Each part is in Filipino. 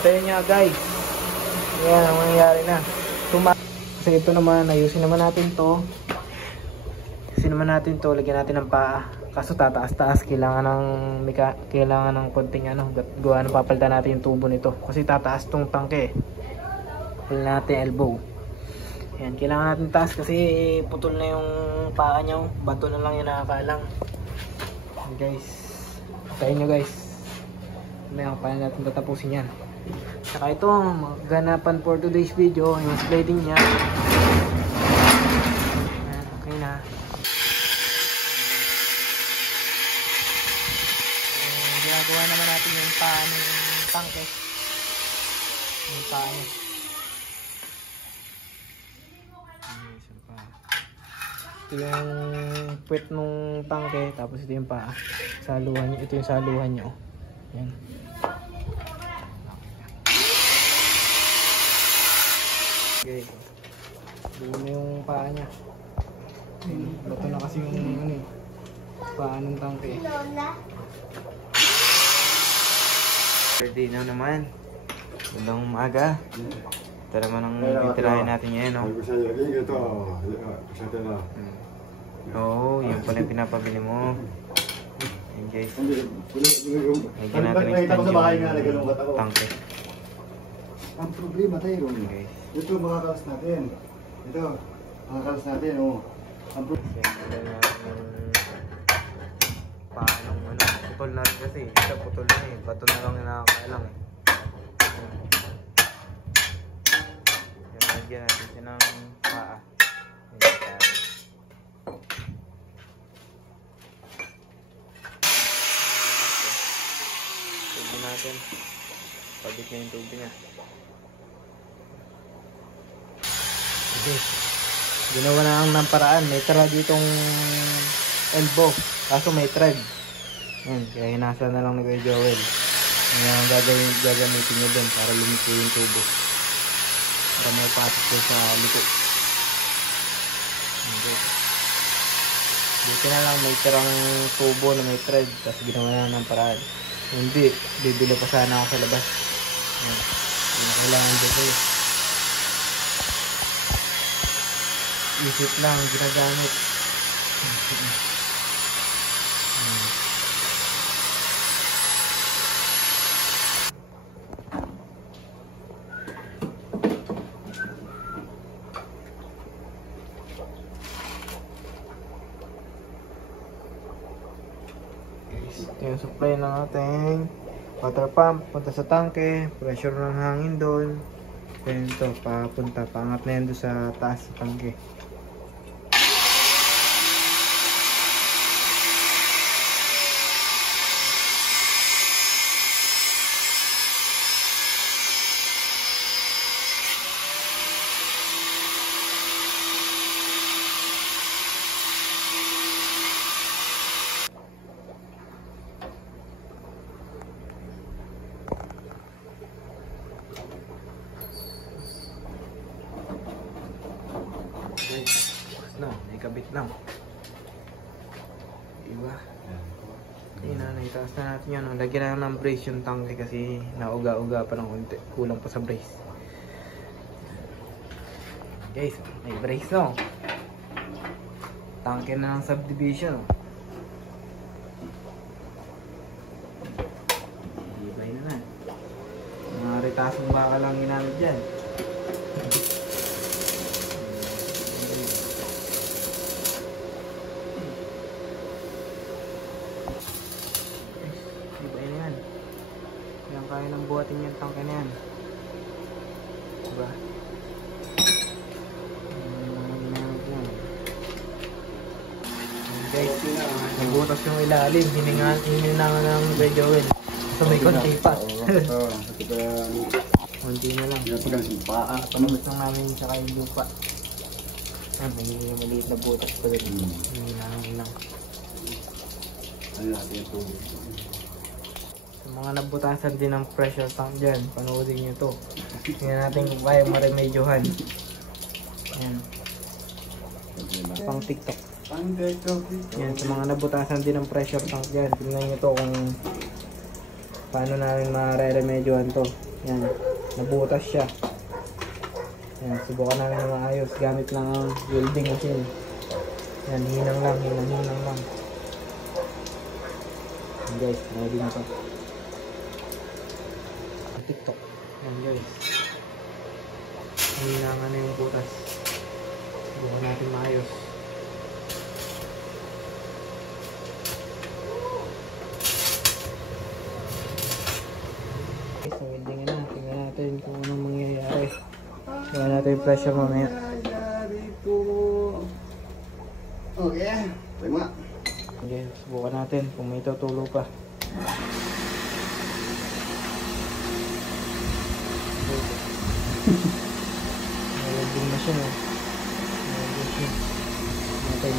Patayin niya guys. Yan ang mangyayari na. Kasi ito naman, ayusin naman natin to. Lagyan natin ng paa. Kaso tataas-taas, kailangan ng konting gawa ng papalitan natin yung tubo nito. Kasi tataas tong tangke. Palitan natin elbow. Yan, kailangan natin taas kasi putol na yung paa niya. Bato na lang yung nakakalang. Yan guys. Patayin nyo guys. May paano natin tatapusin yan. Saka ito, ganapan for today's video, yung sliding niya. Ayan, okay na. Ginagawa naman natin yung paa ng tangke. Yung paa niya. Ito yung puwet ng tangke, tapos ito yung paa. Saluhan niya. Ito yung saluhan niya. Yan. Okay. Doon na yung paa niya. Bato na kasi yung paa ng tangke. Birthday na naman. Magandang umaga. Ito naman ang itirahin natin ngayon, no? Oo, yun pala yung pinapabili mo. Ayan guys. Lagyan natin yung tangke. Ang problema tayo ron. Ito mga kalas natin. Ito, mga kalas natin. Ang problema. Paano putol na rin kasi. Ito putol na eh. Bato na lang yung nakakailang eh. Lagyan natin siya ng paa. Tubig natin. Pabit niya yung tubig niya. Okay. Ginawa na lang ng paraan. May thread ditong elbow. Kaso may thread. Yan. Kaya hinasa na lang ni Kuya Joel. Yan ang gagamitin nyo din para lumiko yung tubo. Para may pasok ko sa liko. Okay. Dito na lang may tirang tubo na may thread. Tapos ginawa na ng paraan. Hindi. Bibili pa sana ako sa labas. Yan. Hindi kailangan dito. Isip lang ginagamit. Ito yung supply ng ating water pump. Punta sa tangke. Pressure ng hangin doon. Then ito, papunta. Paangat na yan doon sa taas sa tangke. Na, may kabit lang. Diba? Ayun na, itaas na natin yan. Lagyan na ng brace yung tangke kasi nauga-uga pa ng konti. Kulang pa sa brace. Guys, may brace no. Tangke na ng subdivision. Ibay na na. Mga retasong baka lang ginamit dyan. Kaya nang buhatin yung tangke na yan. Diba? Guys, nagbutas yung ilalim. Hininangan ng Kuya Joel. So may konti pa. Konti na lang. Pamabit lang namin tsaka yung lupa. May maliit na butas pa rin. Hininangan lang. Ano natin yung tubig? Mga nabutasan din ng pressure tank dyan, panoodin nyo to. Tingnan natin kung kaya maremedyohan. Ayan. Pang TikTok. Yan, sa mga nabutasan din ng pressure tank dyan, tingnan nyo to kung paano namin mareremedyohan to. Yan, nabutas siya. Yan, subukan namin na maayos gamit lang ang welding machine. Yan, hinang lang. Yan guys, ready na to. TikTok. Yan guys. Hinangan na yung butas. Subukan natin maayos. Guys, welding na. Tingnan natin kung anong mangyayari. Tingnan natin yung pressure mamaya. Okay, tama. Okay, subukan natin kung may tutulo pa. Welding machine eh. Welding machine. Natin.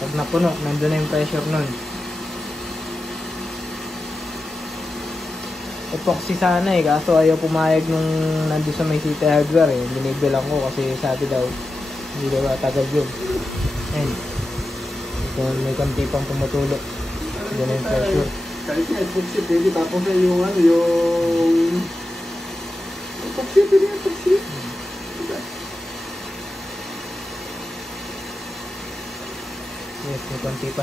Pag napuno, nandun na yung pressure nun. Epoxy sana eh, kaso ayaw pumayag nung nandun sa may city hardware eh. Binibilang ko kasi sabi daw, hindi daw tagal yun. Ayun. Ito may konti pang pumutulo. Yan na yung pressure. Kahit nga epoxy, pwede tapos na yung ano, yung... Epoxy, pwede epoxy. Yes, may konti pa.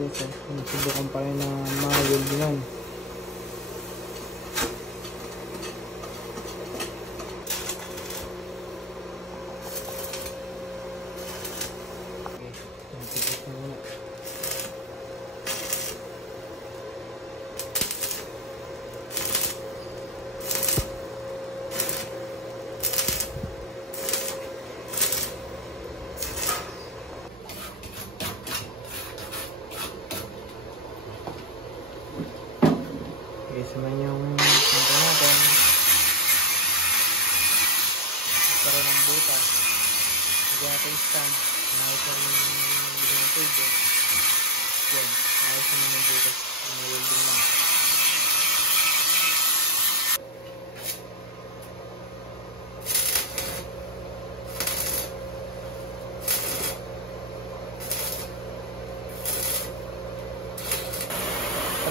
So, sinusubukan pa rin na mga weldingan. Okay, napipos na muna. Okay, suman yung punta natin. Para ng butas. Lagyan natin stand. Naayos yung bigyan ng tubig. Yan. Naayos naman yung butas. Yung welding lang.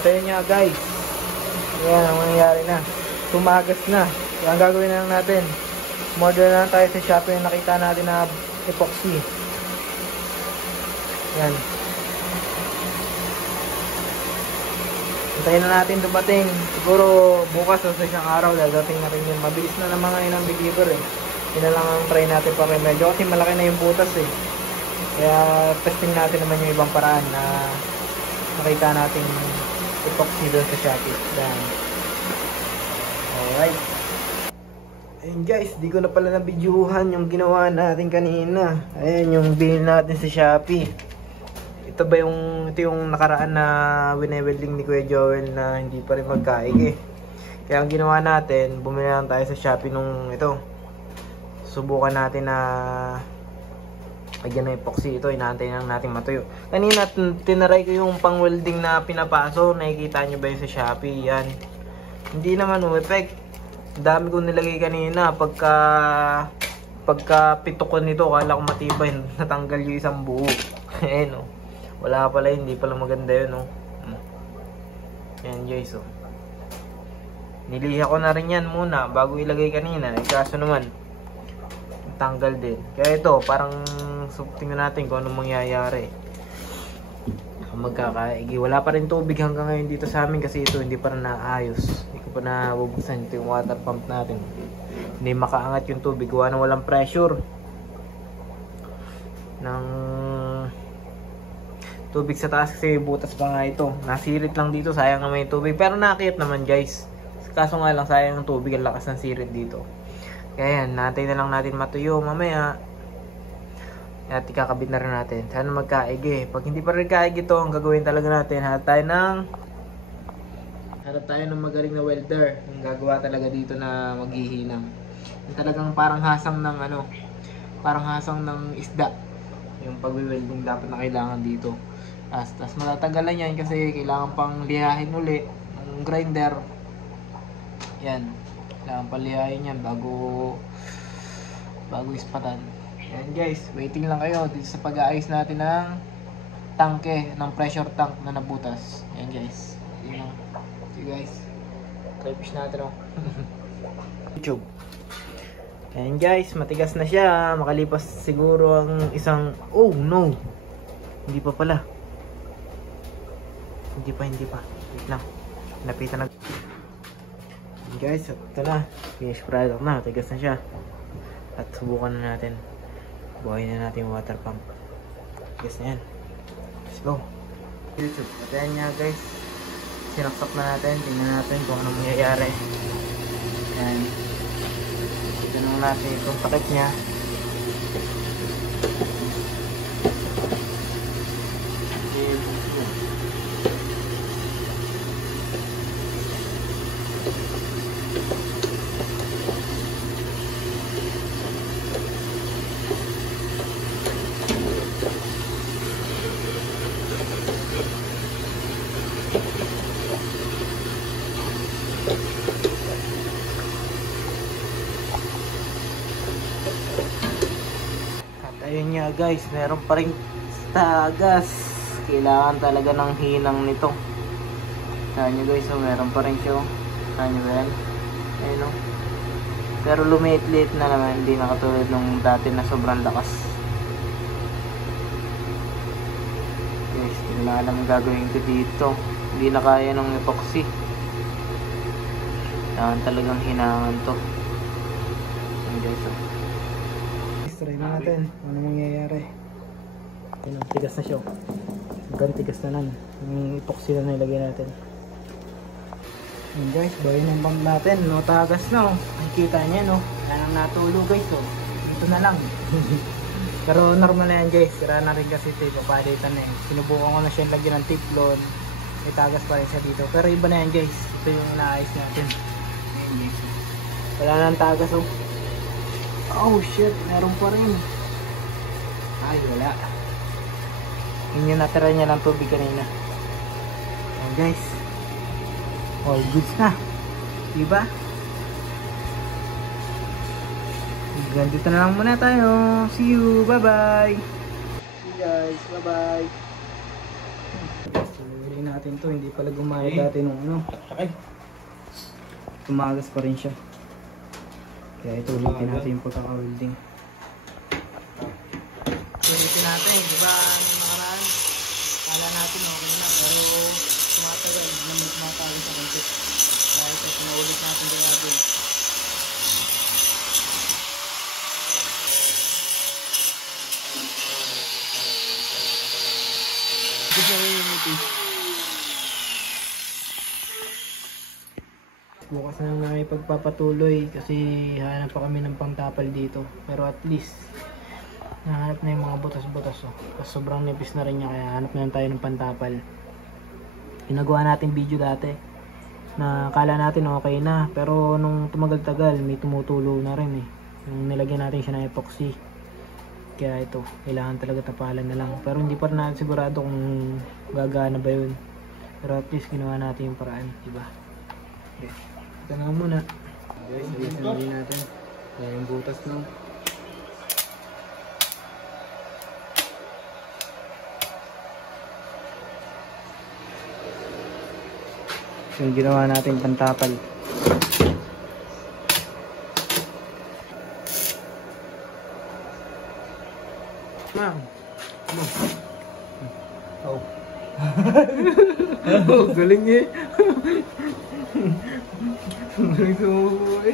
Patayin niya guys. Yan ang mangyayari na. Tumagas na. Ang gagawin na lang natin. Model na lang tayo sa Shopee yung nakita natin na epoxy. Yan. Hintayin na natin dumating. Siguro bukas o sa isang araw dadating na rin yun. Mabilis na ng mga inang deliver eh. Yun na lang ang try natin pa rin. Medyo kasi malaki na yung butas eh. Kaya testing natin naman yung ibang paraan na nakita natin epoxy doon sa Shopee. Yan. Alright. Ayun guys, di ko na pala na-videohan yung ginawa natin kanina. Ayan yung bill natin sa Shopee. Ito yung nakaraan na winewelding ni Kuya Joel na hindi pa rin magkaig eh. Kaya ang ginawa natin, bumili lang tayo sa Shopee nung ito. Subukan natin na lagyan na epoxy ito, inaantay lang natin matuyo. Kanina tinaray ko yung pang welding na pinapaso. Nakikita nyo ba yun sa Shopee? Yan. Hindi naman effect. Dami ko nilagay kanina. Pagka pito ko nito, kala ko matibay. Natanggal yung isang buo. Ayan o. Wala pala, hindi pala maganda yun o. Yan guys o. Niliha ko na rin yan muna bago ilagay kanina. Kaso naman tanggal din. Kaya ito, parang tingnan natin kung anong mangyayari. Magkakaigi. Wala pa rin tubig hanggang ngayon dito sa amin kasi ito hindi pa rin naayos. Hindi ko pa nabubuksan ito yung water pump natin. Hindi makaangat yung tubig. Gawa na walang pressure ng tubig sa taas kasi butas pa nga ito. Nasirit lang dito. Sayang naman yung tubig. Pero nakakit naman guys. Kaso nga lang sayang yung tubig. Ang lakas ng sirit dito. Kaya yan, natin na lang natin matuyo mamaya. At ikakabit na rin natin. Sana magkaig eh. Pag hindi pa rin kaig ito, ang gagawin talaga natin, hanap tayo ng magaling na welder. Ang gagawa talaga dito na maghihinang. Yung talagang parang hasang ng parang hasang ng isda. Yung pagwi-welding dapat na kailangan dito. Tapos matatagalan yan kasi kailangan pang lihahin uli ng grinder. Yan. Kailangan palihain yan bago ispatan. Ayan guys, waiting lang kayo dito sa pag-aayos natin ng tangke, ng pressure tank na nabutas. Ayan guys. Ayan lang. See you guys. Try fish natin oh. YouTube. Ayan guys, matigas na siya. Makalipas siguro ang isang... Oh no! Hindi pa pala. Hindi pa. Wait lang. Napitan na. Ayan guys, ito na. Finished product na. Matigas na siya. At subukan na natin. Buhayin na natin yung water pump. Matigas na yan. Let's go. YouTube. At ayan nga guys. Sinaksak na natin. Tingnan natin kung ano mangyayari. Ayan. Tignan natin itong takip niya. Ayun nga guys, meron pa rin tagas. Kailangan talaga ng hinang nito. Saan nyo guys, oh, meron pa rin siya. Saan nyo ba yan? Ayun oh. Pero lumiit-liit na naman, hindi na katulad nung dati na sobrang lakas. Guys, hindi na alam gagawin ko dito. Hindi na kaya ng epoxy. Kailangan talagang hinangan to. Ayun guys oh. Try na natin ano mangyayari. Ayun, tigas na siya. Hanggang tigas na lang. Yung epoxy na nilagay natin. Ayun guys, bayan ang pump natin. No, tagas na oh. Nakikita niya no. Yan ang natulo guys oh. Dito na lang. Pero normal na yan guys. Sira na rin kasi ito. Papalitan na yan. Sinubukan ko na siya lagyan ng teflon. May tagas pa rin siya dito. Pero iba na yan guys. Ito yung inaayos natin. Ayun guys. Wala nang tagas oh. Oh shit, meron pa rin. Ay, wala. Yun yung natira niya ng tubig kanina. Ayan guys. All goods na. Diba? Dito na lang muna tayo. See you. Bye bye. See you guys. Bye bye. Sulirin natin to. Hindi pala gumaya dati nung ano. Tumagas pa rin siya. Kaya ito ulitin natin yung pagkaka-welding. Ulitin natin, di ba ang nakaraan? Kala natin okay na, pero tumatagal, namatagal sa konti. Kaya ito, pinaulit natin kaya din. Ito siya rin yung ito. Bukas na lang pagpapatuloy kasi hanap pa kami ng pangtapal dito, pero at least nahanap na yung mga butas-butas oh. Kasi sobrang nipis na rin niya, kaya hanap na lang tayo ng pantapal. Ginagawa natin video dati na kala natin okay na, pero nung tumagal-tagal may tumutulo na rin eh. Yung nilagyan natin siya ng epoxy, kaya ito kailangan talaga tapalan na lang, pero hindi pa rin natin sigurado kung gagana ba yun, pero at least ginawa natin yung paraan, diba? Okay. Ito na muna guys, bilisan din natin. Kaya yung butas no. Yung ginawa natin pantapal. Ma'am. Oh. Oh, galing eh. Galing sumubuhay.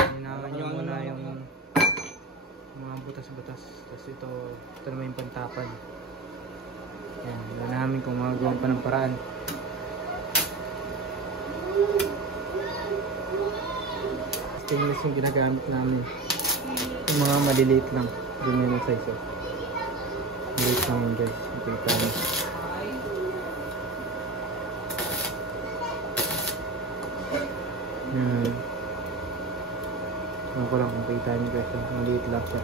Hinahan nyo muna yung mga butas-butas. Tapos ito naman yung pantapal. Yan, wala namin kung magagawa pa ng paraan. Stainless yung ginagamit namin. Yung mga maliliit lang. Ganyan yung size. Maliliit lang yun guys. Ito yung ako lang kung kita nyo guys, maliit lang siya.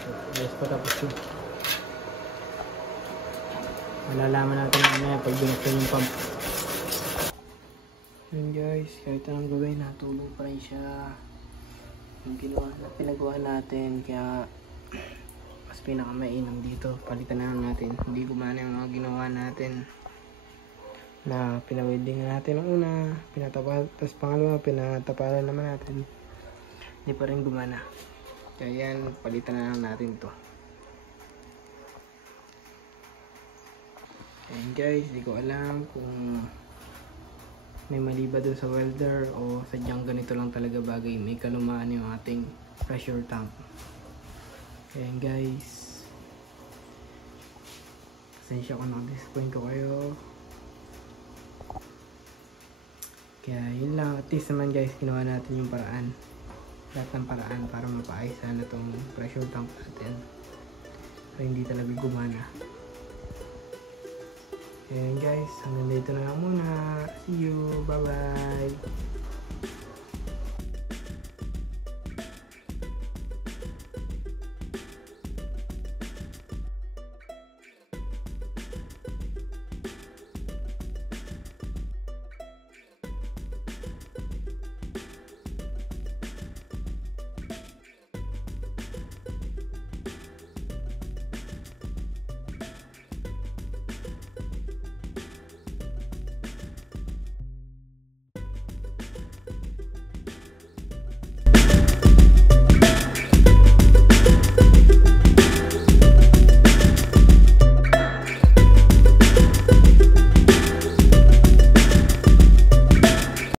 Guys, patapos yun. Malalaman natin mamaya pag binuksan yung pump. Yun guys, kahit anong gawin, natulog pa rin siya. Yung pinagawa natin, kaya mas pinakamainam dito. Palitan na lang natin. Hindi gumana yung mga ginawa natin. Na pinaweding natin ang una, pinatapal, tapos pangalawa, pinatapalan naman natin. Hindi pa rin gumana. Kaya yan, palitan na lang natin to. Ayan guys, hindi ko alam kung may mali ba doon sa welder o sadyang ganito lang talaga bagay. May kalumaan yung ating pressure tank. Ayan guys, pasensya ko na-disappoint ko kayo. Kaya yun lang, at least naman guys, ginawa natin yung paraan. Lahat ng paraan para mapaayos na itong pressure tank natin. Pero hindi talaga gumana. Ayan guys, hanggang dito na lang muna. See you, bye bye.